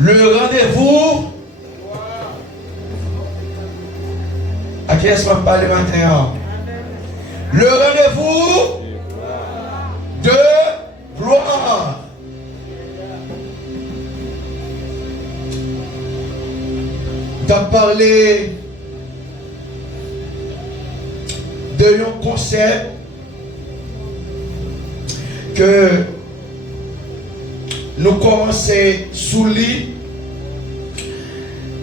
Le rendez-vous. À qui est-ce qu'on va parler maintenant? Le rendez-vous de gloire. T'as parlé de un concept que nous commençons sous lit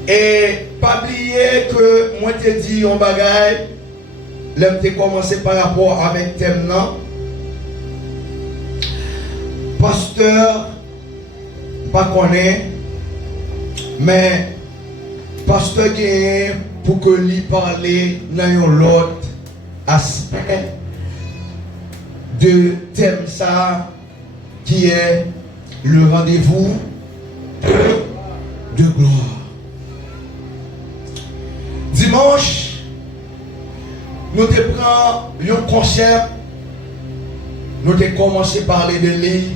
et pas oublier que moi te dit un bagage l'homme te commencé par rapport avec thème non pasteur pas connaît mais pasteur gagne pour que lui parler dans l'autre aspect de thème ça qui est le rendez-vous de gloire. Dimanche, nous te prenons un concept, nous te commencé à parler de lui,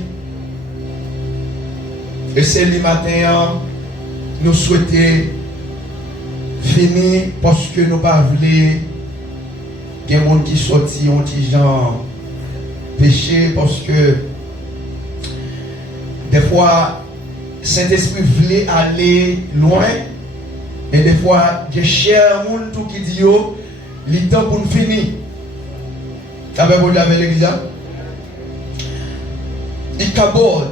et c'est le matin, nous souhaitons finir parce que nous ne voulons pas qu'il y ait des gens qui sortent, un petit genre péché, parce que des fois, Saint-Esprit voulait aller loin, et des fois, il y a cher monde tout qui dit yo, il temps pour nous finir. Avec vous avec l'église. Ikabod.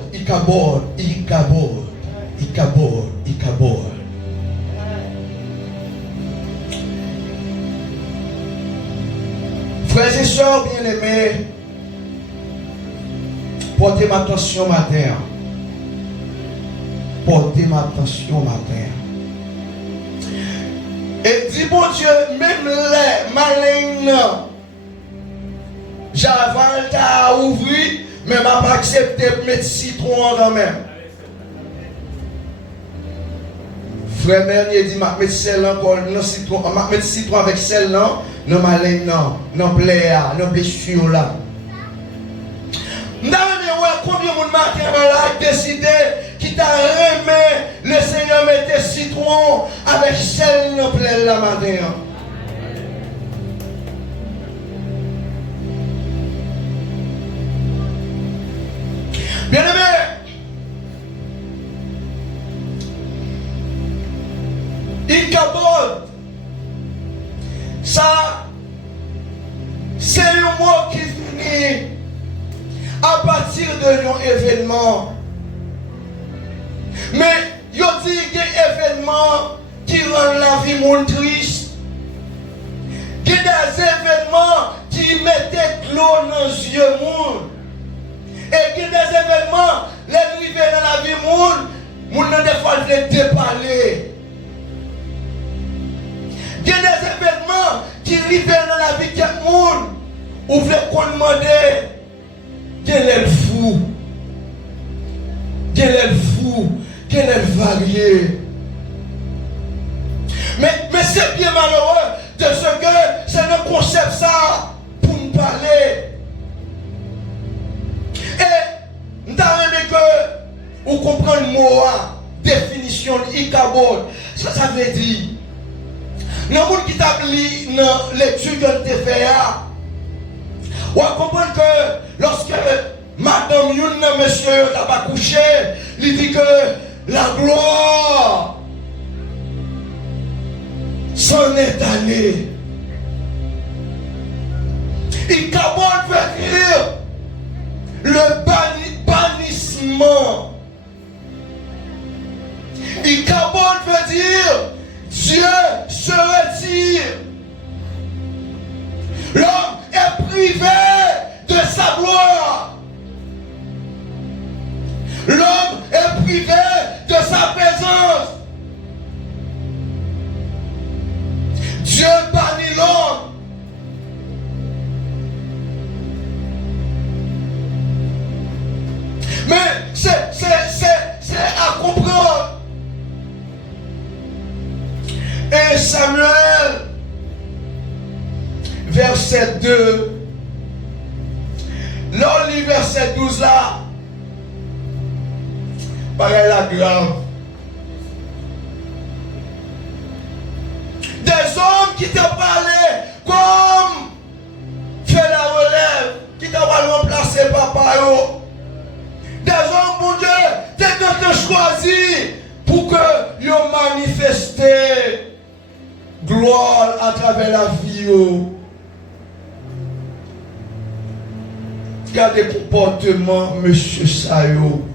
Frères et sœurs bien-aimés, portez ma attention matin. Portez ma attention matin. Et dis bon Dieu, même les malins, j'avale à ouvrir, mais je n'ai pas accepté de mettre citron quand même. Frère Mernier dit, je vais mettre sel encore, non citron, je vais mettre citron avec sel, non malin, non plaie, non blessure là. Combien de matin a décidé qui t'a remis le Seigneur mettait citron avec sel dans plein la matin. Bien aimé, Ikabod, ça c'est un mot qui finit à partir d'un événement. Mais il dit qu'il y a des événements qui rendent la vie moins triste. Il y a des événements qui mettent de l'eau dans les yeux monde. Et il y a des événements qui arrivent dans la vie monde, monde ne des fois veut déparler. Il y a des événements qui arrivent dans la vie de monde où vous voulez demander quel est le fou, quel est le fou, quel est le varié. Mais c'est bien malheureux de ce que c'est un concept ça pour nous parler. Et nous avons aimé que vous comprenez le mot, définition de Ikabod. Ça veut dire, le monde qui t'a lu dans l'étude de TVA, on comprend que lorsque Madame Youn, monsieur, n'a pas couché, il dit que la gloire s'en est allée. Ikabod veut dire le bannissement. Ikabod veut dire Dieu se retire. L'homme est privé de sa gloire. L'homme est privé de sa présence. Dieu bannit l'homme. Mais c'est à comprendre. Et Samuel, verset 2, l'on lit verset 12 là, pareil la grave. manifester gloire à travers la vie. Regardez le comportement, monsieur Sayo.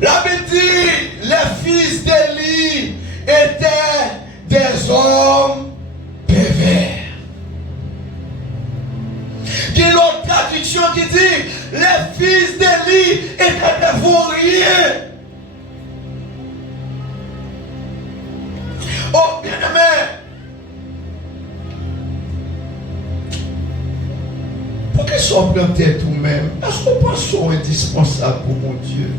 La Bible dit, les fils d'Élie étaient des hommes pervers. Il y a une autre traduction qui dit, les fils d'Élie étaient des vauriens. Oh, bien-aimé, pour qu'ils soient plantés tout-même, est-ce qu'on pense qu'ils sont indispensables pour mon Dieu?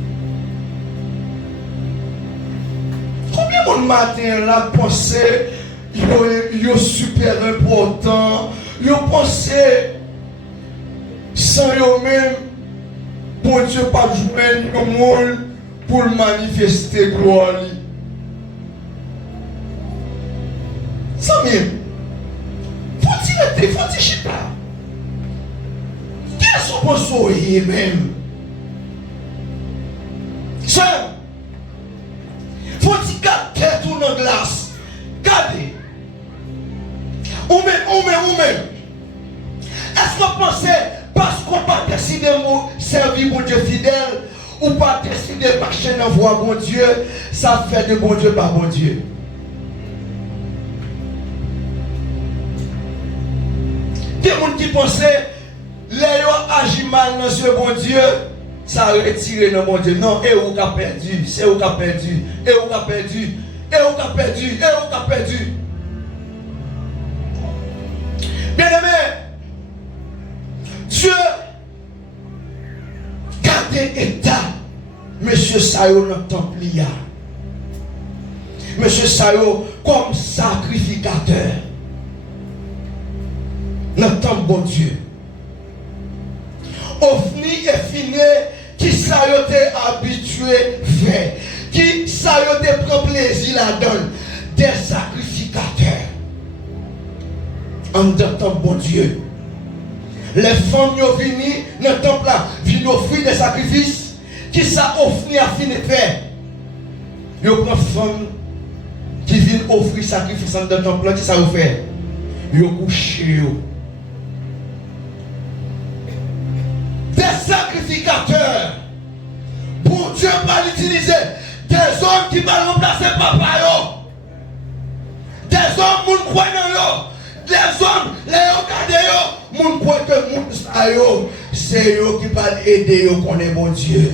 Combien de matin là pensé, ils sont super important, ils pensé sans eux-mêmes, bon Dieu pas jouer le monde pour manifester gloire. Ça même, faut-il chita. Qu'est-ce qu'on peut sourire même? Ça, faut-il garder tout dans la glace? Gardez. Ou même. Est-ce qu'on pensait, parce qu'on pas décidé de servir mon Dieu fidèle, ou pas décidé de marcher dans la voie bon Dieu, ça fait de bon Dieu par bon Dieu? Des gens qui pensaient, les gens agissent mal dans ce bon Dieu, ça a retiré dans mon Dieu. Non, et où qu'a perdu, c'est où qu'a perdu, et où qu'a perdu, et où qu'a perdu, et où qu'a perdu. Bien aimé, Dieu gardez état, monsieur Sayo dans le temple. Monsieur Sayo comme sacrificateur. Notre temple, bon Dieu. Ofni et fini, qui ça y était habitué fait, qui ça y était prend plaisir la donne, des sacrificateurs. En notre temple, bon Dieu. Les femmes qui sont venues dans le temple là, viennent offrir des sacrifices, qui ça Ofni a fini fait. Ils prennent femmes qui viennent offrir sacrifices dans le temple là, qui ça fait. Ils couchent. Des sacrificateurs. Bon Dieu va l'utiliser. Des hommes qui vont remplacer papa. Des hommes qui croient dans eux. Des hommes, les regardez, qui croient que c'est eux qui vont aider à connaître mon Dieu.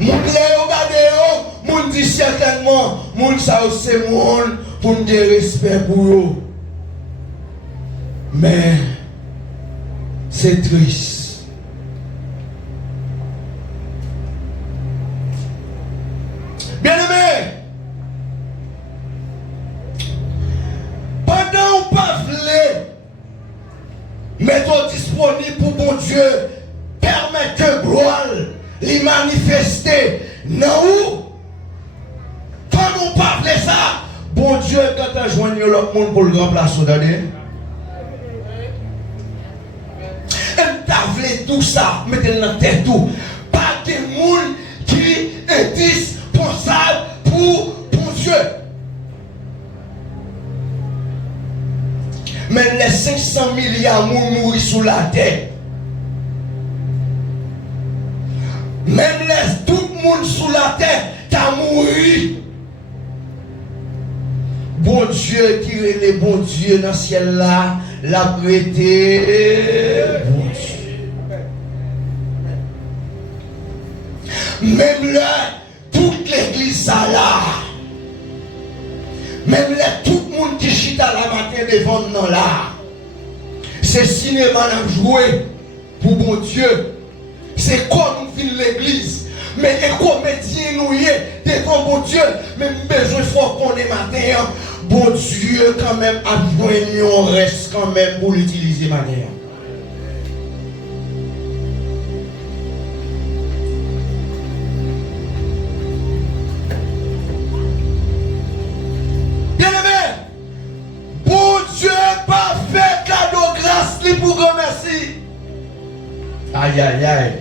Les regardez, dit certainement, ça c'est monde pour me dire respect pour eux. Mais c'est triste. Bien-aimé, pendant qu'on pas voulait mettre disponible pour bon Dieu, permettre que gloire les manifester. Non, quand on pas voulait ça, bon Dieu, quand tu as joint l'autre monde pour le remplacer, tout ça, mettez dans la tête tout. Pas de monde qui est dispensable pour Dieu. Mais les 500 milliards mourent sous la terre. Même tout le monde sous la terre t'a mouru. Bon Dieu qui est le bon Dieu dans le ciel là, l'a prêté. Bon Dieu. Même là, toute l'église là, même là, tout le monde qui chute à la matin devant nous là, c'est cinéma à jouer pour bon Dieu. C'est comme nous filons l'église. Mais les comédiens nous y est devant bon Dieu. Mais besoin fort qu'on est matin. Bon Dieu, quand même, à joindre, on reste quand même pour l'utiliser manière. Pour remercier. Aïe aïe aïe.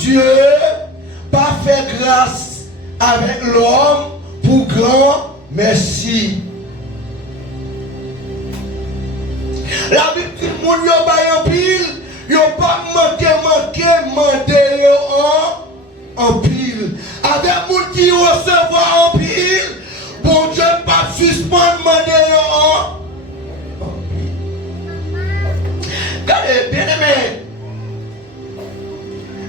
Dieu pas fait grâce avec l'homme pour grand merci. La Bible dit que moun yo bay en pile, yo pas manqué mandé en pile. Avec moun qui recevoir en pile, bon Dieu pas suspendre mandé en pile. Regardez, bien aimé,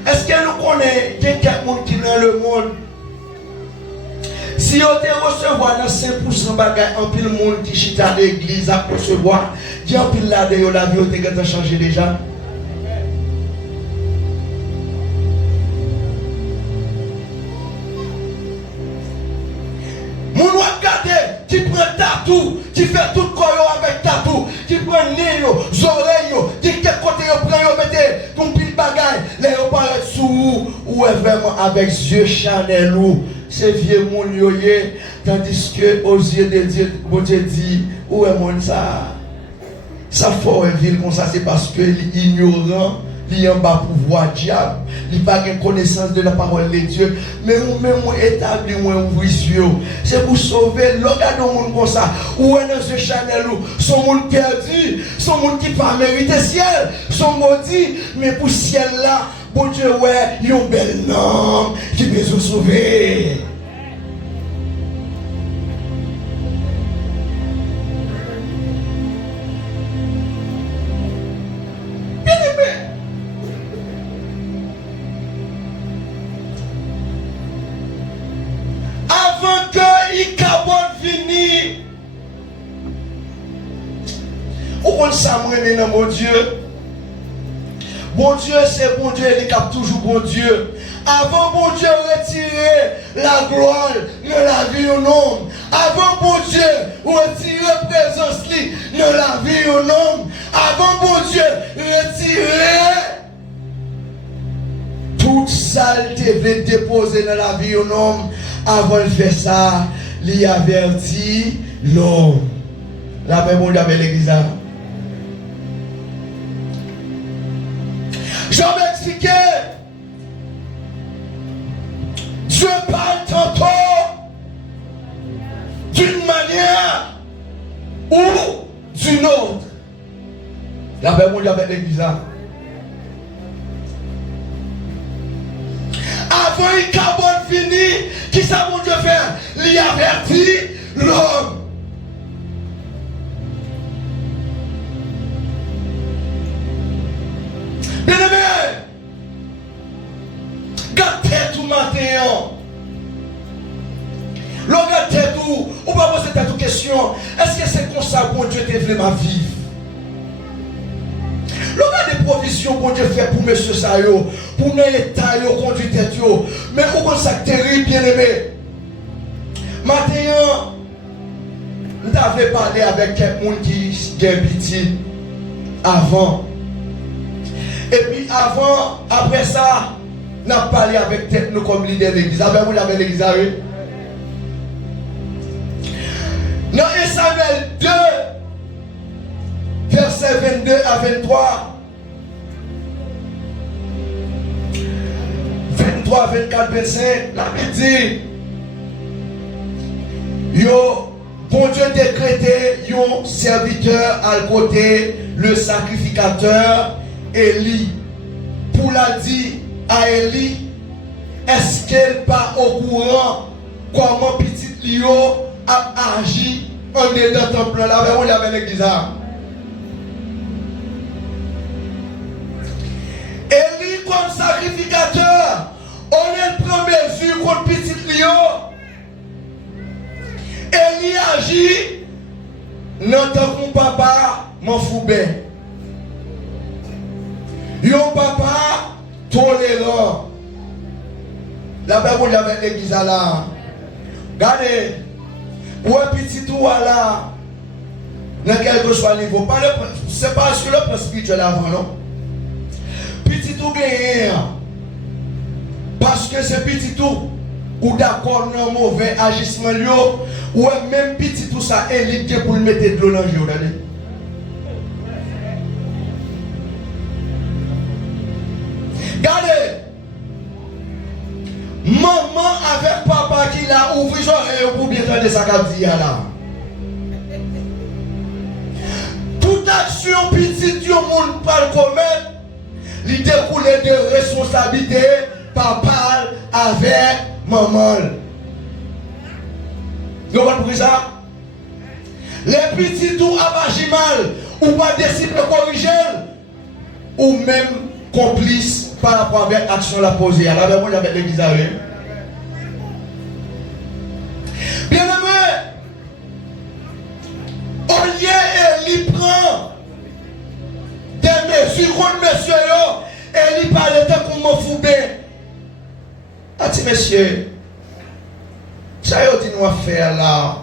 est-ce que nous connaissons quelqu'un qui est dans le monde? Si vous te recevoir dans 5% bagay en pile monde qui chita l'église à recevoir, qui en pile là de la vie vous changé déjà. Mon regarder qui prend tatou, qui fait tout corps avec tatou, qui prend nez, oreilles, qui quel côté yo prend yo mette ton pile bagay, les yo paraît sous ou est vraiment avec yeux Chanel ou c'est vieux moun yo yé, tandis que aux yeux de Dieu, bon Dieu dit, où est mon ça? Ça faut une ville comme ça, c'est parce que l'ignorant, il en bas pouvoir diable, il n'a pas de connaissance de la parole de Dieu, mais nous-mêmes établi, nous ouvrir c'est pour sauver, regardez un monde comme ça, où est dans ce Chanel, son monde perdu, son monde qui pas mérité ciel, son maudit, mais pour ciel là, bon Dieu, ouais, il y a un bel nom qui peut se sauver. Bien aimé. Avant que Icabod finisse, on s'amène dans mon Dieu. Bon Dieu, c'est bon Dieu, il est toujours bon Dieu. Avant bon Dieu retirer la gloire de la vie au nom. Avant bon Dieu retirer la présence de la vie au nom. Avant bon Dieu retirer toute saleté déposer dans la vie au nom. Avant de faire ça, il avertit l'homme. La paix bon Dieu avec l'église. Je vais m'expliquer. Dieu parle tantôt d'une manière ou d'une autre. La paix, mon Dieu, avec l'église. Avant qu'il carbone fini, qui ça, mon Dieu, faire? Il avertit l'homme. Bien-aimé, gardez tout matin. Regardez tout. On va poser cette question. Est-ce que c'est comme ça que Dieu t'a voulu ma vie? Regardez les provisions que Dieu fait pour monsieur Sayo, pour nos états, conduire tête. Mais au moins ça terrible, bien-aimé. Matin, nous avons parlé avec quelqu'un qui est petit avant. Et puis avant, après ça, nous avons parlé avec tête nous comme leader de l'église. Avez-vous la belle église? Dans Samuel 2, versets 22 à 23. 23, 24, 25, la Bible dit, yo, bon Dieu décrété, un serviteur à côté, le sacrificateur, Élie, pour la dit à Élie, est-ce qu'elle pas au courant comment petit Lio a agi en dedans de temple là, on y avait l'église. Élie comme sacrificateur, on est prend mesure contre petit Lio. Élie agit, notre mon papa m'en fout bien. Yon papa tolérant. La Bible avec l'église là. Regardez. Ou un petit tout là. Dans quel que soit le niveau. C'est pas sur le plan spirituel avant, non? Petit tout gagne. Parce que c'est petit tout. Ou d'accord dans mauvais agissement. Ou même petit tout ça élite pour le mettre de l'eau dans le jeu. Regardez, Maman avec papa qui l'a ouvert les oreilles pour bien entendre ça qu'a dit là. Toute action petite du monde pas le commettre, il découle de responsabilité papa avec maman. Vous comprenez ça? Les petits tout abagis mal, ou pas décider de corriger, ou même complice par rapport à l'action la posée. Alors, avec moi, avec l'église. Bien aimé, au lieu, il prend des mesures contre monsieur, et il parle de temps qu'on m'a foubé. Ah, ti monsieur, ça y est, dit nous à faire là.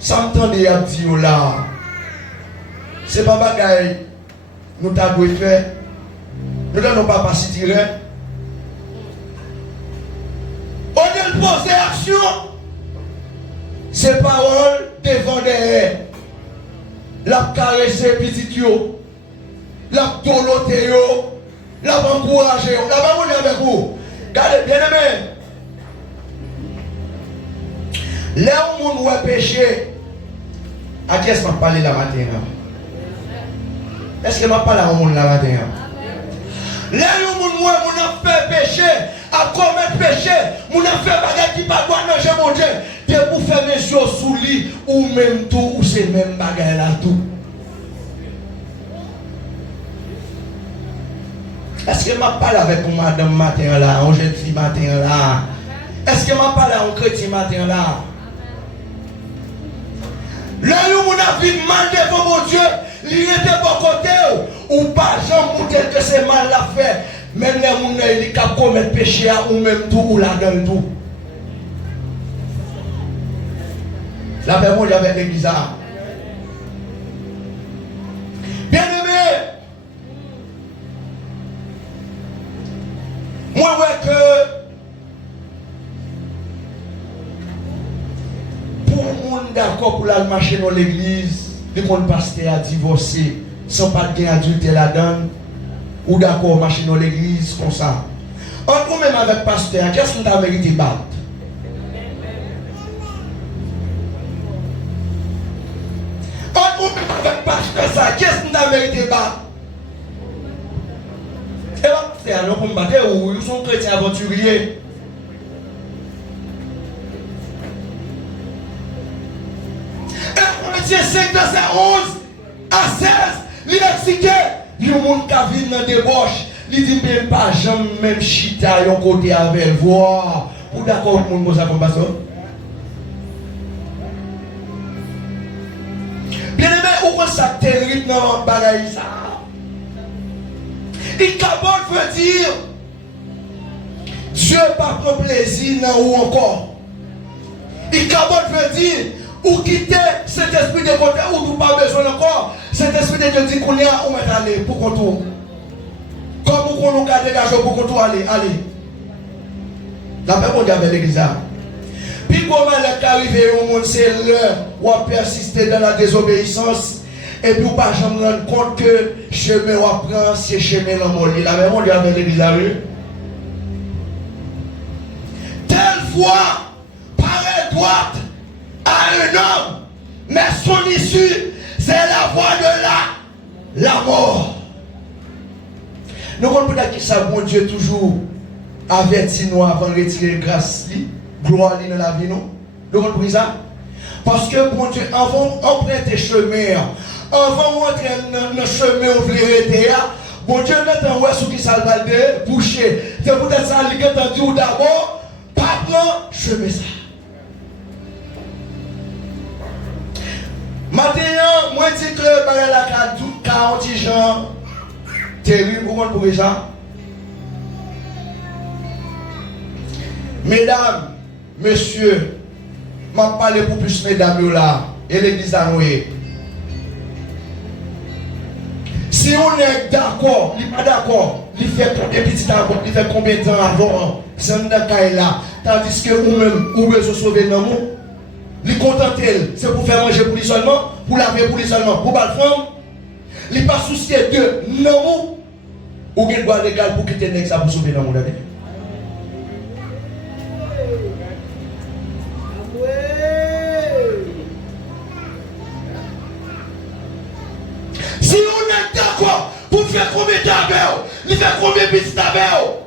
Ça m'entendait à dire là. C'est pas bagaille. Nous t'avons fait. Nous n'avons pas passé tirer. On a posé action. Ces paroles devant derrière. La caresser petit yo. La doloter yo. La encourager yo. La manger avec vous. Regardez bien aimé. Là où on voit péché. À qui est-ce que je parle la matin? Est-ce que je parle à un monde la matin? Là où on a fait péché, à commettre péché, on a fait bagarre qui pas doit nager mon Dieu. Tu pour faire mes yeux sous lit, ou même tout, ou c'est même bagarre là tout. Est-ce que je parle avec une madame matin là, une jeune fille matin là? Est-ce que je parle à un chrétien matin là? Là où on a vu mal devant mon Dieu, il était bon côté ou pas, j'en montre que c'est mal la fait. Même les gens qui ont commis péché ou même tout ou la gueule tout. La paix mondiale avec l'église. Bien aimé, moi ouais que pour le monde d'accord pour la marcher dans l'église, le monde pasteur a divorcé sans pas de gain adulte là-dedans, ou d'accord marcher dans l'église comme ça. Entre nous même avec pasteur, qu'est-ce qu'on a mérité de battre? Entre nous même avec pasteur, ça, qu'est-ce qu'on a mérité de battre? Et là, c'est alors qu'on battait ou ils sont chrétiens aventuriers. Corinthiens 5, verset 11 à 16, il explique, il y a un monde qui vit dans des débauche, il dit même pas jamais chita yon côté avec voir. Pour d'accord le monde ça comme ça. Bien aimé, où ça terrible dans bagaille ça. Il cabot veut dire Dieu pas prend plaisir dans ou encore. Il cabot veut dire ou quitter cet esprit de côté ou nous pas besoin encore. Cet esprit de Dieu dit qu'on est à où mettre aller pour qu'on tourne. Comme on nous garde dégager pour qu'on tourne aller. La paix mondiale avec l'église. Puis comment elle est arrivée au monde, c'est l'heure où on persister dans la désobéissance. Et puis on ne pas jamais rendre compte que chemin on prend, c'est chemin dans mon lit. La paix mondiale avec l'église. Telle voie paraît droite à un homme, mais son issue, c'est la voie de la mort. Nous comprenons peut-être que ça, bon Dieu, toujours avertit nous avant de retirer grâce, gloire dans la vie. Nous comprenons ça? Parce que bon Dieu, avant d'emprunter chemin, avant d'entrer dans le chemin où vous voulez bon Dieu, maintenant, où est-ce que ça va le boucher? C'est peut-être ça qu'il a dit d'abord, pas prendre chemin ça. Maintenant, moi je dis que la 40 gens terrible pour ça. Mesdames, messieurs, je vais parler pour plus mesdames là et l'église à Noé. Si on est d'accord, il n'est pas d'accord, il fait combien de petits temps, il fait combien de temps avant, c'est un là, tandis que vous-même, vous pouvez se sauver dans le monde. Il contenter, c'est pour faire manger pour lui seulement, pour laver pour lui seulement, pour battre femme. Il n'est pas soucié de non ou qu'il doit légal pour quitter le ça pour sauver dans le monde. petit tableau.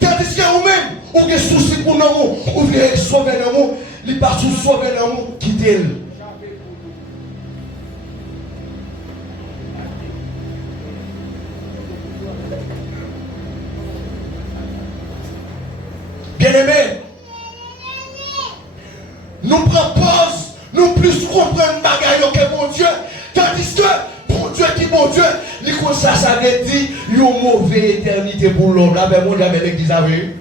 Tandis que vous-même, vous avez des soucis pour nous, vous voulez sauver nous, il n'est pas sous sauver nous, quittez-le. Bien-aimés, nous prenons pause, nous plus comprenons bagaille que mon Dieu, tandis que bon Dieu qui bon Dieu, il comme ça veut dire une mauvaise éternité pour l'homme. Là, ben moi j'avais l'église avec.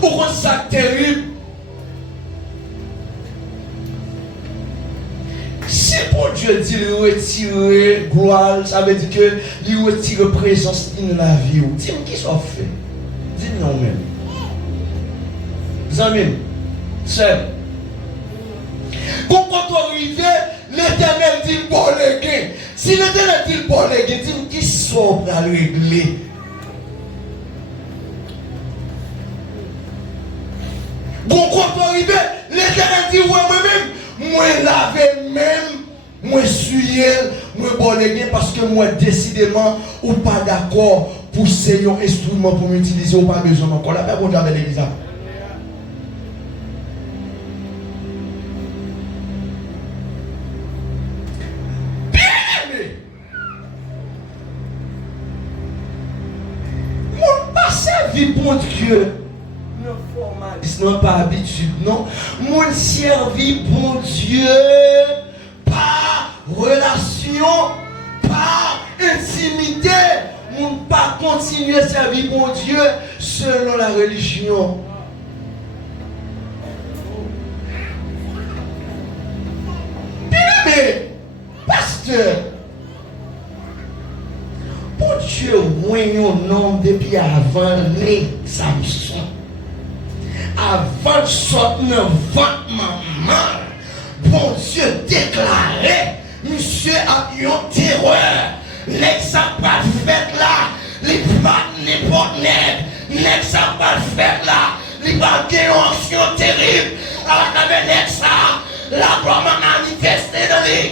Pourquoi ça terrible? Si bon Dieu dit de retirer gloire, ça veut dire que il retire présence dans la vie. Dis-moi qui ça fait? Dis-moi non même. Amis, c'est. Quand on arrive, l'Éternel dit bon légué. Si l'Éternel dit bon légué, dis-moi qui sort pour régler. Quand on arrive, l'Éternel dit ouais moi-même, moi laver même. Moi suis moi bonnégué parce que moi décidément ou pas d'accord pour ces instruments pour m'utiliser ou pas besoin encore. La paix pour Dieu avec l'église. Bien aimé. Mon pas servi pour Dieu. Non formaliste, non pas habitude, non. Mon servi pour Dieu. Par relation, par intimité, nous ne pas continuer à servir mon Dieu selon la religion. Bien-aimé, pasteur, bon Dieu, voyons nom depuis avant les Samson. Avant de sortir dans votre maman. Bon Dieu déclaré, monsieur a eu une terreur. L'exemple pas fait là, les pas n'importe l'exemple pas fait là, les pas une action terrible. À travers ça, la gloire m'a manifesté dans lui.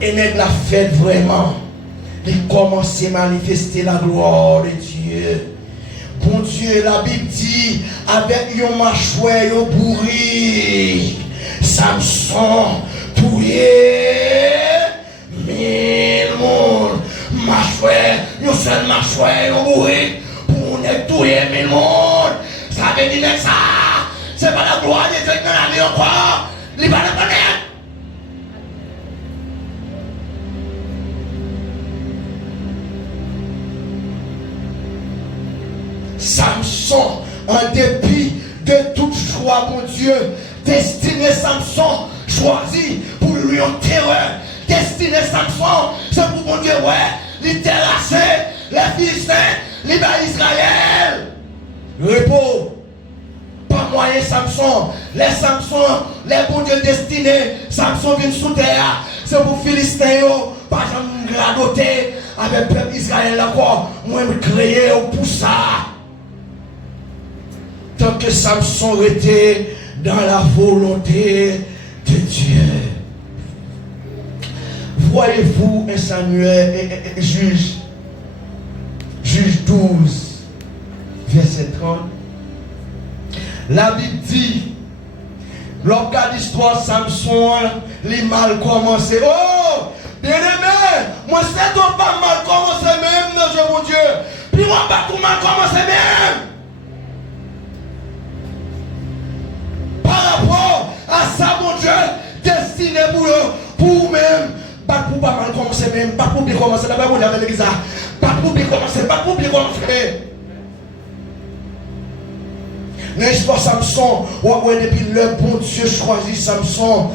Et nèg la fait vraiment, il commence à manifester la gloire de Dieu. Bon Dieu, la Bible dit, avec yon mâchoire, yon bourri, Samson, touye, 1000 monde, mâchoire, yon seul mâchoire, yon bourri, pour ne touye 1000 monde, ça veut dire que ça, c'est pas la gloire de Dieu qui n'a rien encore, il va le connaître. Samson, en dépit de toute choix, mon Dieu, destiné Samson, choisi pour lui en terreur. Destiné Samson, c'est pour mon Dieu, ouais, les terrasser, les Philistins, les Israël. Repos, pas moyen Samson, les Samson, les bons Dieu destinés, Samson vient sous terre, c'est pour Philistins, pas jamais gradoter avec le peuple Israël encore, moi je créé pour ça. Tant que Samson était dans la volonté de Dieu. Voyez-vous un Samuel, juge 12, verset 30. La Bible dit, lorsqu'à l'histoire Samson, les mal commencé. Oh, bien-aimé, moi c'est ton pas mal commencé même, non, je mon Dieu. Puis moi pas tout mal commencé même. Par rapport à ça, mon Dieu, destiné pour eux, pour vous-même, pas pour pas mal commencer même, pas pour bien commencer, là-bas, vous avez l'église, pas pour bien commencer, pas pour bien commencer. N'est-ce pas Samson, ouais, depuis le bon Dieu choisit Samson,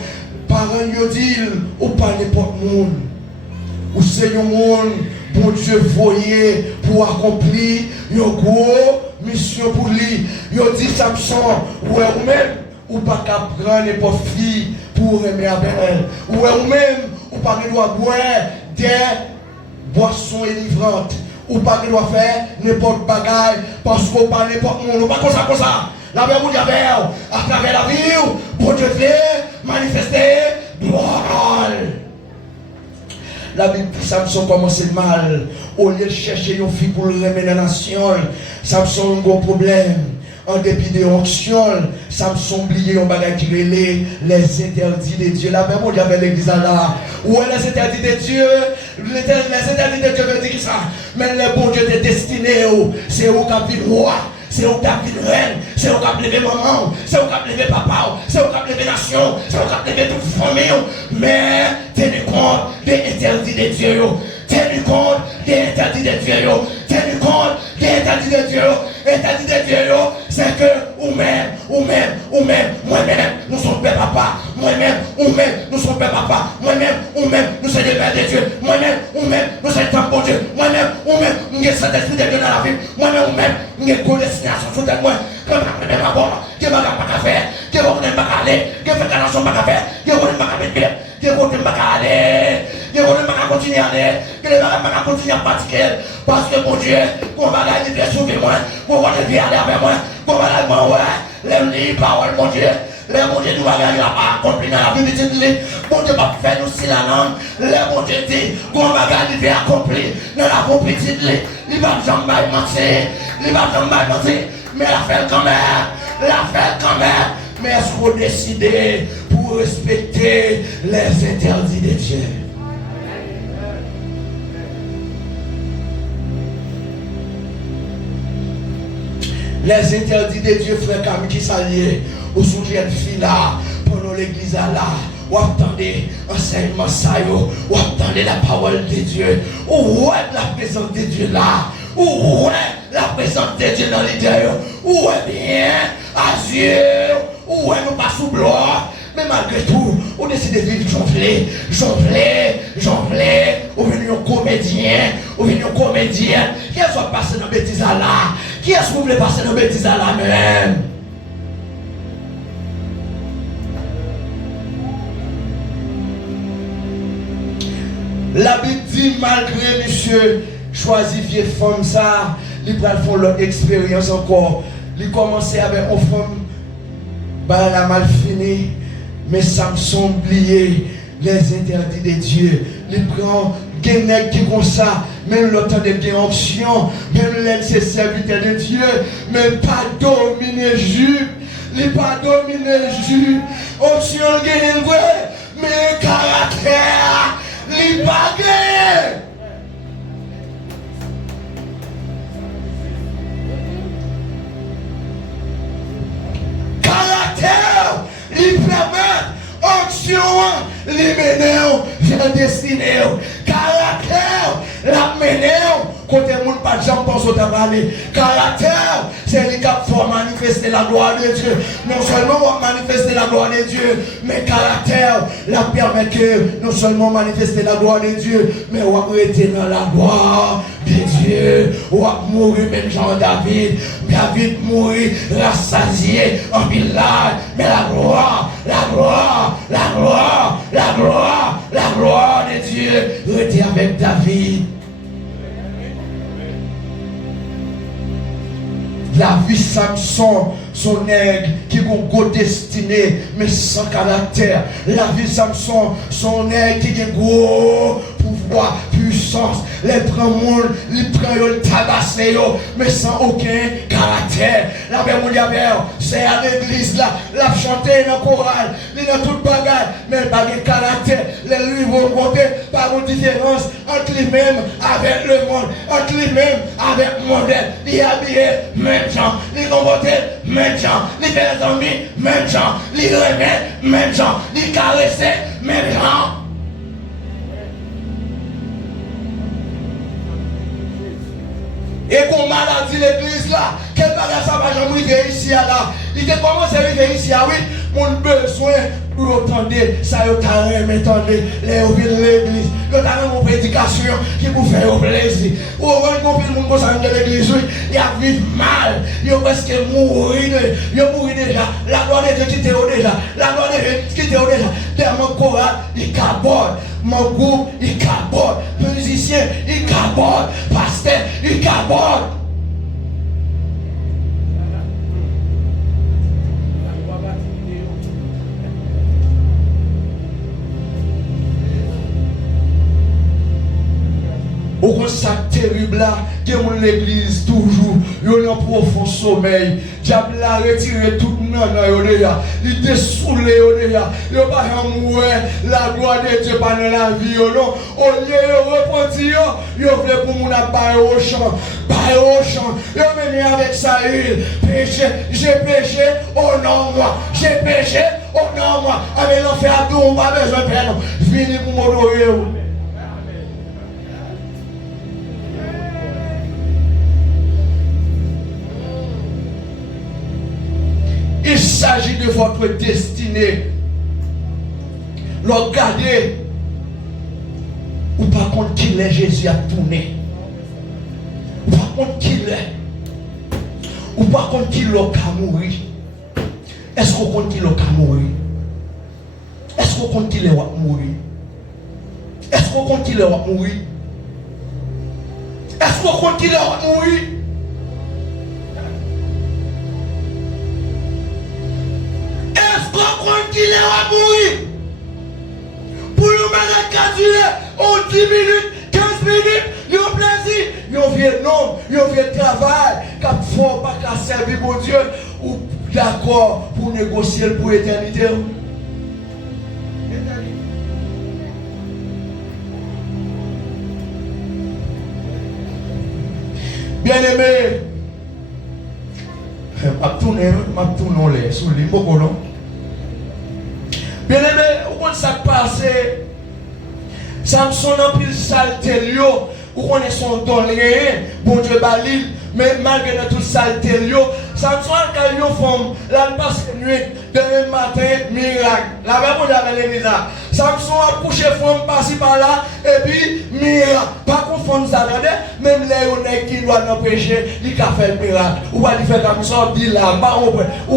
par un yodil, ou pas n'importe monde, ou c'est un monde, bon Dieu voyait pour accomplir une grosse mission pour lui. Il dit Samson, ouais, ou même, ou pas qu'à prendre n'importe fille pour aimer avec elle. Ou même, ou pas qu'il doit boire des boissons délivrantes. Ou pas qu'il doit faire n'importe bagaille parce qu'on pas n'importe monde. Ou pas comme ça, comme ça. La paix vous avez à travers la vie, pour Dieu fait manifester gloire. La Bible dit Samson commençait mal. Au lieu de chercher une fille pour le remettre dans la nation, Samson a un gros problème. En dépit de l'onction, Samson oublié un bagage qui relait les interdits de Dieu. La même on avait l'église là. Où est les interdits de Dieu? Les interdits de Dieu veut dire ça. Mais le bon Dieu est destiné. C'est au capitaine roi. C'est au capitaine reine. C'est au capitaine maman. C'est au capitaine papa. C'est au capitaine nation. C'est au capitaine toute famille. Mais tenez compte des interdits de Dieu. Tenez compte des interdits de Dieu. Tenez compte des interdits de Dieu. Interdit de Dieu, c'est que moi-même, nous sommes père papa. Moi-même, nous sommes père papa. Moi-même, nous sommes des pères de Dieu. Moi-même, nous sommes des temple de Dieu. Moi-même, nous sommes cet esprit de Dieu dans la vie. Moi-même, nous sommes destination sous tes mains. Que je ne sais pas faire, que je ne sais pas aller, que je ne sais pas faire, que je ne sais pas faire, que je ne sais pas aller, que je ne sais pas continuer à aller, que je ne sais pas continuer à pratiquer. Parce que mon Dieu, qu'on va aller vivre sauver moi, qu'on va aller avec moi, qu'on va aller moi, les paroles, mon Dieu. Les mon Dieu, nous va gagner la accomplir dans la vie de Dieu. Mon Dieu va faire nous si la langue. Les mon Dieu dit qu'on va gagner accomplir dans la compétition. Il va jamais mentir. Il va jamais mentir. Mais la fait quand même. Mais est-ce qu'on décide pour respecter les interdits de Dieu? Les interdits de Dieu, frère Camille, qui s'allient aux jeunes filles là, pendant l'église là, ou attendez enseignement ça, ou attendez la parole de Dieu, ou la présence de Dieu là, ou la présence de Dieu dans l'idée, ou bien à Dieu, ou nous pas sous gloire. Mais malgré tout, on décide de vivre jonfler, ou venir un comédien, qui est-ce qui passer dans bêtise là? Qui est-ce que vous voulez passer dans bêtise là même? La Bible dit, malgré monsieur, choisi vieille femme ça, il va faire leur expérience encore. Il commençait avec une femme, bah, elle a mal fini. Mais Samson oublié les interdits de Dieu. Il prend Guénec qui est comme ça, même le temps de option, même l'aide ses serviteurs de Dieu, mais pas dominer Jude. Il pas dominer Jude. Option gagne vrai, mais caractère, il pas gagné. Caractère, il permet action, les mener vers destiné. Caractère, la mener côté monde pas de gens pensent au travail. Caractère, c'est lui qui faut manifester la gloire de Dieu. Non seulement manifester la gloire de Dieu, mais caractère, la permet que non seulement manifester la gloire de Dieu, mais on va rester dans la gloire de Dieu. On va mourir même Jean David. David mourit rassasié en village. Mais la gloire de Dieu était avec David. La vie Samson, son aigle qui a une grosse destinée, mais sans caractère. La vie Samson, son aigle qui a un gros pouvoir, puissance. Les prend monde, les prend le tabasser, mais sans aucun caractère. La même c'est à l'église là, la chanter dans le choral, il a tout bagage, mais pas de caractère. Les lui vont compter par une différence entre lui-même avec le monde, entre lui-même avec le monde. Il est habillé, même gens, il comporte, même gens, il fait les amis, même gens, il remet, même gens, il caresse, même gens. Et qu'on maladie l'église là, quel bagage ça va jamais arriver ici là? Il te commence à arriver ici, oui, mon besoin pour entendre ça, il t'a remis, attendez, les ouvriers de l'église, il t'a remis une prédication qui vous fait au plaisir. Ou on va comprendre le monde de l'église, il a vécu mal, il a presque mouru, il a mouru déjà, la gloire de Dieu qui était déjà, la gloire de Dieu qui était déjà, tellement choral, il cabote. Mon groupe, il cabote. Musicien, il cabote. Pasteur, il cabote. terrible là, que mon l'église toujours, yo en profond sommeil. Diable a retiré tout le monde, il dessoulé, il pas mourir, la gloire de Dieu pas dans la vie, non. Au lieu de repentir, il veut pour mon appareil au champ, il venu avec sa huile, péché, j'ai péché, oh non, moi, j'ai péché, oh non, moi, avec l'enfer, tout, on va besoin de faire, venez pour m'adorer. Il s'agit de votre destinée. Regardez, ou par contre qui est Jésus a tourné. Ou par contre qui est. Ou par contre qui l'a mourir. Est-ce qu'on compte qui l'a mourir? Est-ce qu'on compte qui l'a mourir? Est-ce qu'on compte qui l'a mourir? Est-ce qu'on compte qui l'a mourir? Qu'il est à mourir pour nous mettre à 4 en 10 minutes, 15 minutes, il y a plaisir, il y a un vieux nom, il y a un vieux travail, qu'il ne faut pas qu'à servir mon Dieu, ou d'accord pour négocier pour l'éternité. Bien aimé, je vais tourner les sous les mots. Bien aimé, où est-ce que ça passe? Samson a pris saleté, où on est son don, bon Dieu balil, mais malgré tout saleté, Samson a gagné une femme, là il passe la nuit, demain matin, miracle. La même chose avec l'église. Samson a couché femme par-ci par-là, et puis miracle. Pas confondre ça, même les honnêtes qui doivent nous pécher, ils ont fait le miracle. Ou pas faire comme ça, dit là, ou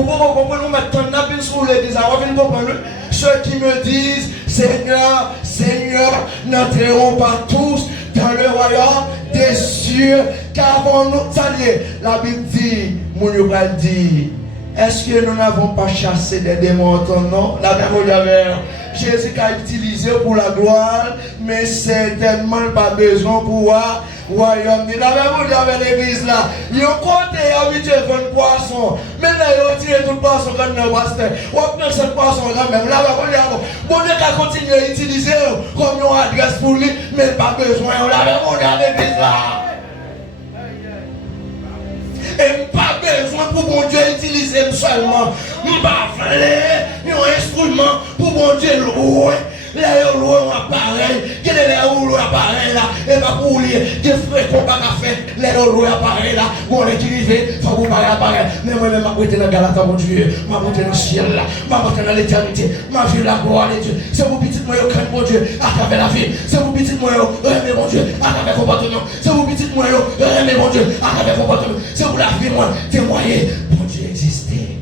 pas comprendre, nous mettons un appel sur l'église, on va comprendre. Ceux qui me disent, Seigneur, Seigneur, n'entreront pas tous dans le royaume des cieux, car nous saluer. La Bible dit, mon dit, est-ce que nous n'avons pas chassé des démons en ton nom? La Bible Jésus a utilisé pour la gloire, mais certainement pas besoin pour voir. Royaume de la Bible avec l'église là. Ils ont compté habitué à vendre poisson. Maintenant, ils ont tiré tout le poisson comme le pasteur. Ou bien cette poisson quand même. Là, bon Dieu qui continue à utiliser comme une adresse pour lui, mais pas besoin. On l'avait monté avec l'église là. Et pas besoin pour mon Dieu utiliser seulement. Pas faire un instrument pour mon Dieu louer. Là, il y a un appareil, il y a un appareil là, et pas pour lui, il y a un combat à faire, il y a un appareil là, pour les diriger, il faut vous parler appareil. Mais moi-même, je vais dans le Galata, mon Dieu, je vais monter dans le ciel là, je vais monter dans l'éternité, je vais la gloire de Dieu. C'est vous petit moi, crainte mon Dieu, à travers la vie. C'est vous petit moi, aimez mon Dieu, à travers vos comportements. C'est vous petit moi, aimez mon Dieu, à travers vos comportements. C'est vous la vie, moi, témoigner, mon Dieu exister.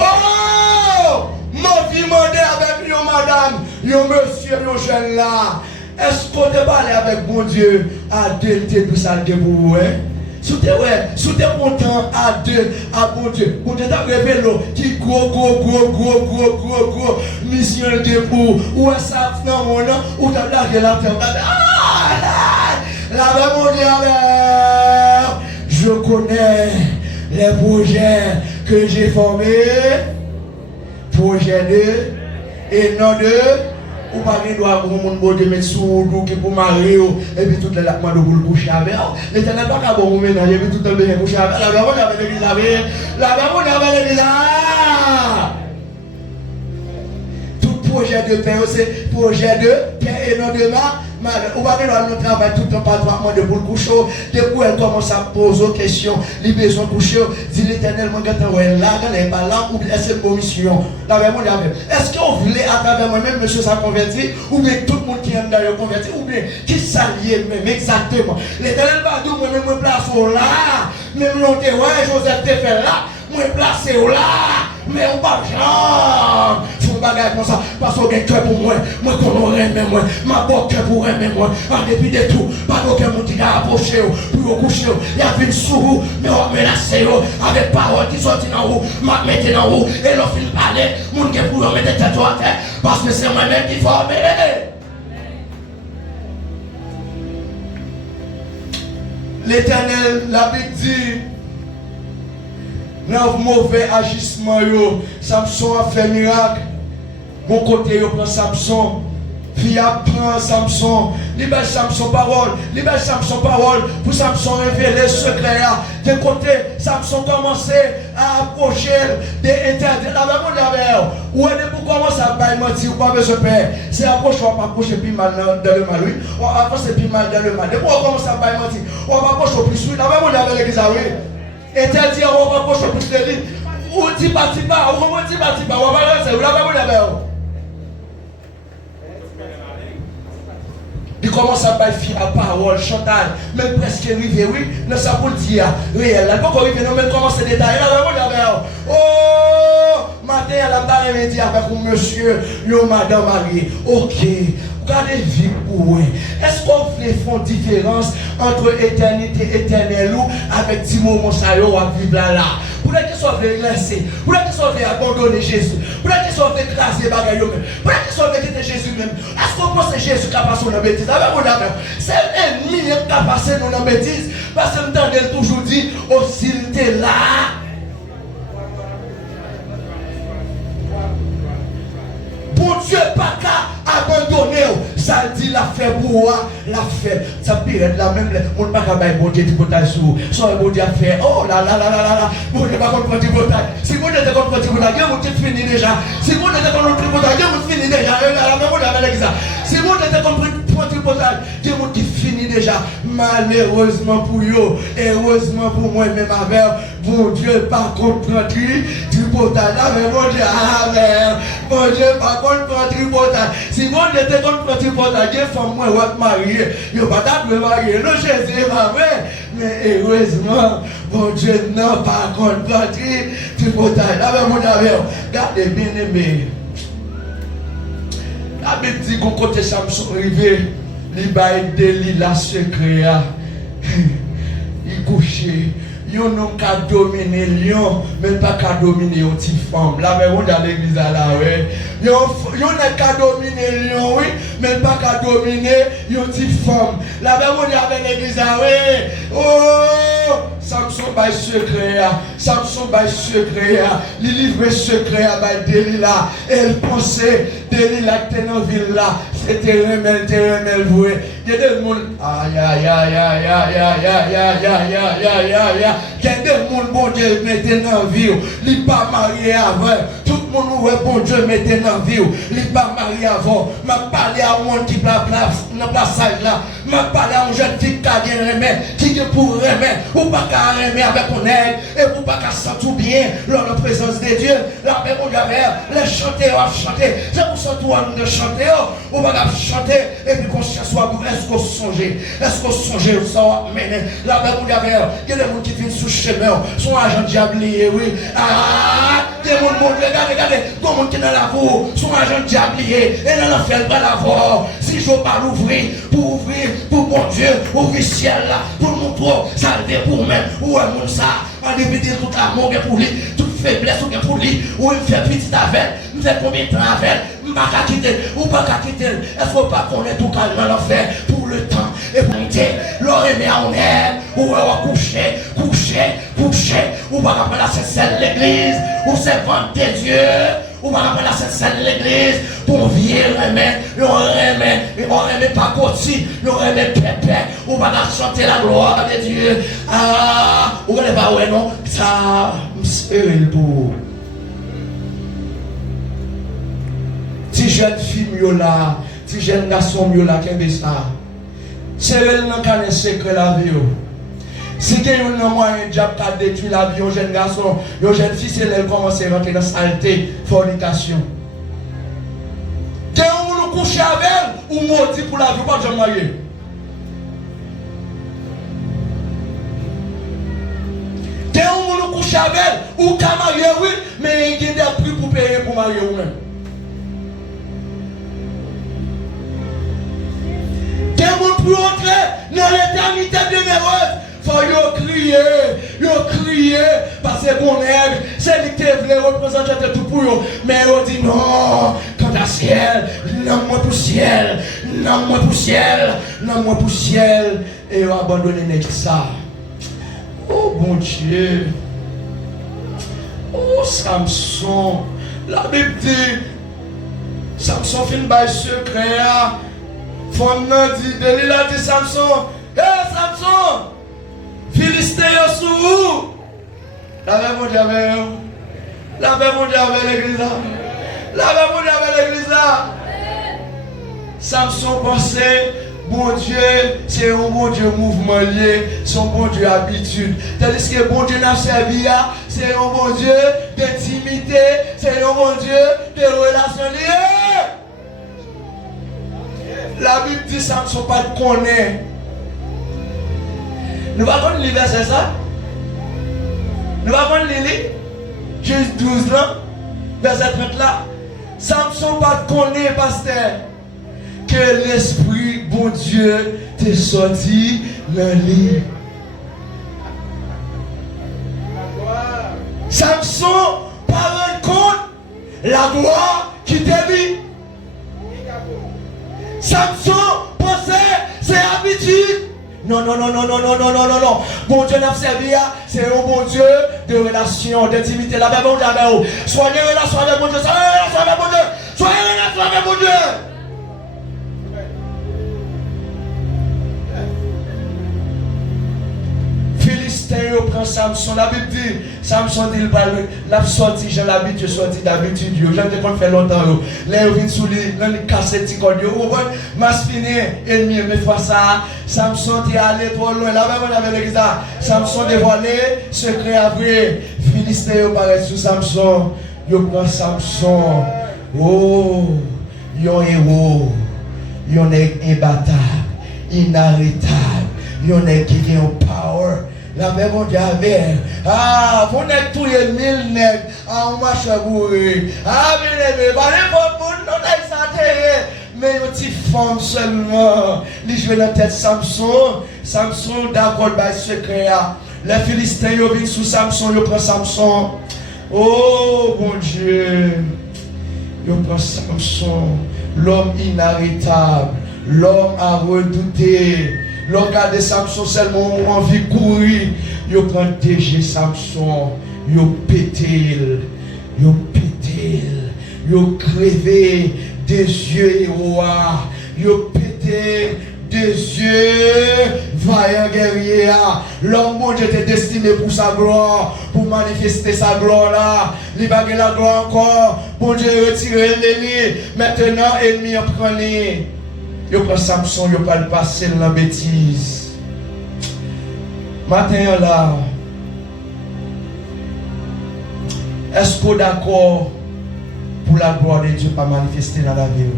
Oh! Ma vie m'a dit avec yo madame, yo monsieur, yo jeune là. Est-ce qu'on te parle avec bon Dieu à deux, t'es tout ça pour vous, hein? Si tu es content à deux, à bon Dieu, bon Dieu t'a révélé qui gros mission de pour ou ça non mon nom ou t'as blagué la terre. La même mon Dieu, je connais les projets que j'ai formés, projet 2 et non 2. Ou pas qu'il doit avoir un monde de mettre sous qui pour marier et puis toute la demande pour le coucher avec. L'Éternel pas qu'à bon ménage et puis tout le bien coucher avec. La Bible avec l'église avec. La Bible avec l'église. Tout projet de paix c'est projet de paix et non de mal. Ou pas qu'il doit nous travailler tout le temps pas de pour le coucher. Depuis elle commence à poser des questions, les besoins coucher, dit l'Éternel mon gars ouais là elle n'est pas là ou est-ce une bonne mission. La Bible est-ce qu'on voulait à travers moi-même monsieur ça converti ou bien tout le monde qui aime d'ailleurs converti ou bien qui s'allie même exactement. L'Éternel va dire moi-même me place là, même l'onté ouais Joseph te fait là, moi placé là, mais on pas genre son bagage comme ça, parce qu'on a un cœur pour moi, moi qu'on aurait même moi, ma bonne cœur pour aimer moi, en dépit de tout, pas aucun monde qui a approché, pour coucher, il y a une sous, mais on menacé, avec paroles qui sortent dans vous, m'a mettre dans vous, et l'on finit parler, mon qui pour mettre tête à terre, parce que c'est moi-même qui forme. L'Éternel, la Bible dit, dans mauvais agissement, Samson a fait miracle. Bon côté, il prend Samson. Puis prend Samson. Libère Samson parole. Libère Samson parole. Pour Samson révéler le secret. De côté, Samson commençait à approcher des interdits. Ou est-ce pour commencer à bailler mentir ou pas besoin de paix? C'est approche, on va approcher plus mal dans le mal. Oui. On va approcher plus mal dans le mal. Depuis on commence à bailler mentir, on va approcher plus. Oui, là, on a l'église. Interdit, on va approcher plus de lui. Ou dit pas, ou dit pas, on va rester. Ou là, on a il commence à faire la parole, chantage, même presque arrivé, oui, dans sa pour dire réel. Elle ne peut pas arriver, non, même commencer à détailler. Oh, matin, elle a parlé avec un monsieur, yo, madame mariée. Ok, regardez vie pour eux. Est-ce qu'on fait une différence entre éternité éternelle ou avec 10 moments ça y est, vivre là? Pour la question de laisser, pour la question de abandonner Jésus, pour la question de écraser bagaille même, pour la question de quitter Jésus même. Est-ce qu'on pense que Jésus qui a passé dans la bêtise? C'est l'ennemi qui a passé dans la bêtise. Parce que m'entendait toujours dit, oh s'il était là. Bon Dieu, pas qu'à abandonner. Ça dit la fait pour moi, la fait. Ça pire la même. On ne peut pas bon Dieu du potage sous. Soit bon Dieu a fait. Oh là là là là là là. Bon Dieu pas contre du potage. Si bon Dieu était contre du potage, vous êtes fini déjà. Si bon Dieu était contre du potage, vous fini déjà. Si bon Dieu était contre du potage, vous fini déjà. Malheureusement pour eux, heureusement pour moi même avec bon Dieu pas contre du potage. Mais bon Dieu, amen. Bon Dieu pas contre du potage. Si bon Dieu était contre du potage, Dieu femme moi va marier. Il pas d'être marié. Le Jésus est vrai. Mais heureusement, bon Dieu n'a pas contre du potage. Là, mon ami, gardez bien aimé. La Bible dit qu'on côté Samson arrivé, il va aider la secret. Il couchait. Yon non qu'à dominer lion, mais pas qu'à dominer une petite femme. Là, mais on dans l'église là, ouais. Yon n'est qu'à dominer lion, oui, mais pas qu'à dominer une petite femme. Là, mais on dans l'église là, ouais. Oh, Samson by secret, Samson by secret, il livre secret à Delilah. Elle pensait Delilah qui était dans la ville là, c'était remel voué. Il y a des gens, aïe aïe aïe aïe aïe aïe aïe aïe aïe aïe aïe aïe. Il y a des gens, bon Dieu, mettez dans la vie, il n'est pas marié avant. Tout le monde, ouais, bon Dieu, mettez dans la vie, il n'est pas marié avant. Je parle à un monde qui place dans la place là. Je parle à un jeune fille qui a remet, qui est pour remettre, ou pas qu'à remettre avec mon aide, et pour pas qu'à sentir bien dans la présence de Dieu. La même on avait les chanter, on chanter. C'est pour ça que nous chanter, on va chanter, et puis qu'on soit est-ce qu'on songe, est-ce qu'on songe, ça va mener. La même on avait, il y a des gens qui viennent sous chemin, son agent diablier, oui. Ah, il y a des gens, regardez, tout le monde qui est dans la voie, son agent diablier, et dans la fait pas la voie. Si je pas l'ouvrir, pour mon Dieu, ouvrir le ciel là, pour le montrer, salver pour même, ou un monde ça, en débiter tout l'amour pour lui, toute faiblesse pour lui, ou il fait petit avec, il fait combien de temps avec, il ne va pas quitter, ou pas quitter, est-ce qu'on pas connaître tout calme dans l'enfer pour le temps, et pour monter, l'oreille en air, ou on va coucher, ou va rappeler la Sainte l'église, ou c'est vendre des dieux, ou va rappeler la Sainte l'église, pour vivre, on remet pas côté, on remet pépé, ou va chanter la gloire de Dieu. Ah, ou on va ouais non, ça, c'est le pour. Si jeune fille là, si jeune garçon là, qu'est-ce que ça? C'est elle qui a un secret la vie. Si il y a un moyen de détruire la vie, un jeune garçon, une jeune fille, c'est elle qui commence à rentrer dans la saleté, fornication. Quand on nous couche avec elle, ou maudit pour la vie, pas de marier. Quand on nous couche avec elle, ou qu'à marier, oui, mais il y a des prix pour payer pour marier ou même. pour entrer dans l'éternité bienheureuse, faut crier, parce que mon aigle, c'est lui qui voulait représenter tout pour eux. Mais on dit non, quand à ciel, non-moi pour ciel, non-moi pour ciel, non-moi pour ciel, et on abandonne ça. Oh bon Dieu, oh Samson, la Bible dit, Samson fin by secret, Fondant dit, Delilah dit Samson, Samson, Philistin sous vous. Lavez mon Dieu avec eux. Lavez mon Dieu avec l'église là. Lavez mon Dieu avec l'église là. Samson pensait, bon Dieu, c'est un bon Dieu mouvement lié, son bon Dieu habitude. Tandis que bon Dieu n'a servi, c'est un bon Dieu d'intimité, c'est un bon Dieu de relation liée. La Bible dit Samson pas de connaître. Nous allons lire verset ça. Nous allons lire juste 12 là, verset 30 là. Samson pas connaît, pasteur, que l'esprit bon Dieu t'est sorti dans lui. Samson pas rendre compte la gloire qui t'est mis. Samson pensait c'est habitude. Non. Bon Dieu n'a servi, c'est un bon Dieu de relation, d'intimité. La Bible dit avec vous. Soyez en relation avec mon Dieu. Soyez en relation avec mon Dieu. Soyez en relation avec mon Dieu. Philistin prend Samson. La Bible dit, Samson dit, il a sorti, j'ai l'habitude, sorti d'habitude. J'en ai fait longtemps. Là, il vient sous lui, il casse le petit corps. Mas fini, ennemi, mais fois ça, Samson est allé trop loin. Là, même on avait l'église. Samson dévoilé, secret après. Philistin paraît sous Samson. Il prend Samson. Oh, il y a un héros. Il y a un imbattable, inarrêtable. Il y a un qui a un power. La même on dit avec. Vous n'êtes tous les 1000 nègres en marche à bourrer. Bien, pas n'importe où, non, mais une petite femme seulement. Il joue dans la tête Samson. Samson, d'accord, bah, secret. Les Philistins, ils viennent sous Samson, ils prennent Samson. Oh, bon Dieu. Ils prennent Samson. L'homme inarrêtable. L'homme à redouter. L'homme garde Samson seulement envie de courir. Ils prennent DG Samson. Ils pété. Ils crevé des yeux héroïques. Ils pété des yeux vaillants guerriers. L'homme bon Dieu était destiné pour sa gloire, pour manifester sa gloire là. Il va gagner la gloire encore. Bon Dieu retiré l'ennemi. Maintenant, ennemi en prend les. Il prend Samson, il va le passer dans la bêtise. Matin là, est-ce qu'on est d'accord pour la gloire de Dieu pas manifester dans la vie?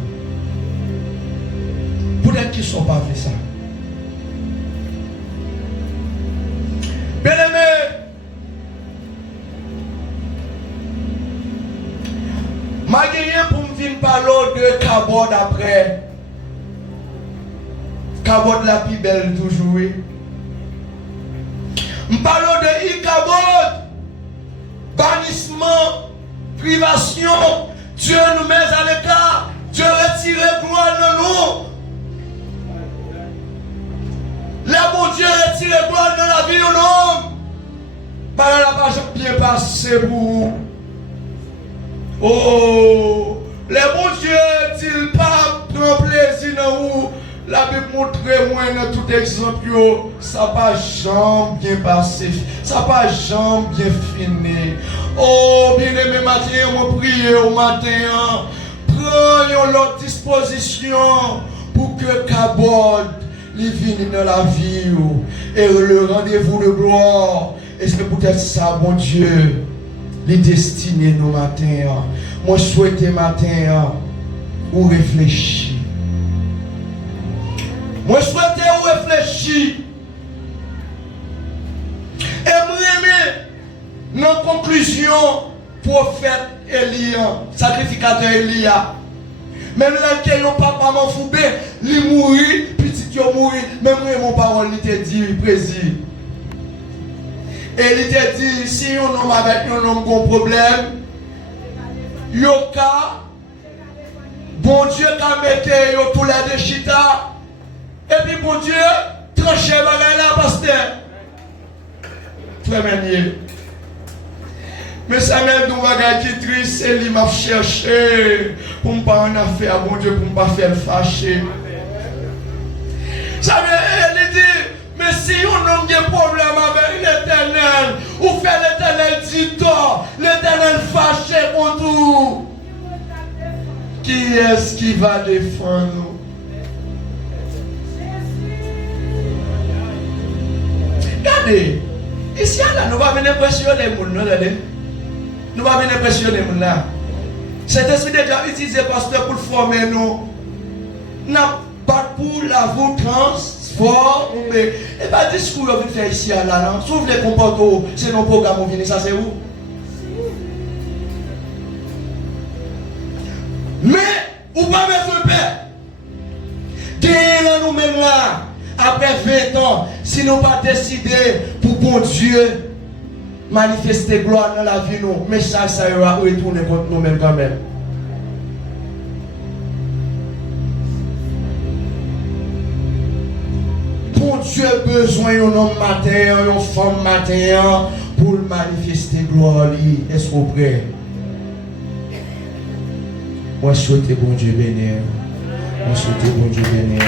Peut-être qu'ils ne sont pas fait ça. Bien aimé, ma guerre pour me venir parler de Kabod après. Kabod la plus belle toujours. Je parle de Ikabod, bannissement, privation. Dieu nous met à l'écart. Dieu retire gloire de nous. Là, mon Dieu retire gloire de la vie de l'homme. Par la page bien passé pour vous. Oh, les bons Dieu dit pas prend plaisir dans vous. La Bible montre moi dans tout exemple, ça pas jamais bien passé, ça pas jamais bien fini. Oh, bien aimé matin, on prie au matin, prenons l'autre disposition pour que Kabod vienne dans la vie et le rendez-vous de gloire. Et c'est peut-être ça, mon Dieu, les destinées nos matins. Moi, je souhaite matin ou réfléchir. Moi, je souhaite réfléchir. Et me remettre dans conclusion, prophète Élia, sacrificateur Élia. Même là que yon papa m'en foubé, il mourit, petit yo mourit, même mon parole il te dit président. Et il te dit si yon homme avec yon homme gon problème, yo ka bon Dieu ka mette yo tout la de chita. Et puis bon Dieu tranché bagay là pasteur. Très bien. Mais ça m'a dit que qui triste, c'est lui m'a cherché pour ne pas en affaire, bon Dieu, pour ne pas faire fâcher. Ça veut dire, mais si on a un problème avec l'Éternel, ou fait l'Éternel dit tort, l'Éternel fâché contre tout, qui est-ce qui va défendre nous? Regardez, ici, là, nous va venir impressionner les gens, regardez. Nous va venir impressionner les gens. Cet esprit de Dieu utilisé pasteur pour former nous. N'a pas pour la voie transport. Et pas discours que vous faites ici à la langue. Sauf les comportements, c'est nos programmes qui viennent, ça c'est où? Mais, ou pas mettre un père. Gagnez nous-mêmes là. Après 20 ans, si nous pas décidé pour bon Dieu manifester gloire dans la vie, nous, mais ça ira retourner contre nous-mêmes quand même. Bon Dieu a besoin d'un homme matin, d'une femme matin pour manifester gloire. Est-ce que vous prêt? Moi, je souhaite bon Dieu bénir. Moi, je souhaite bon Dieu bénir.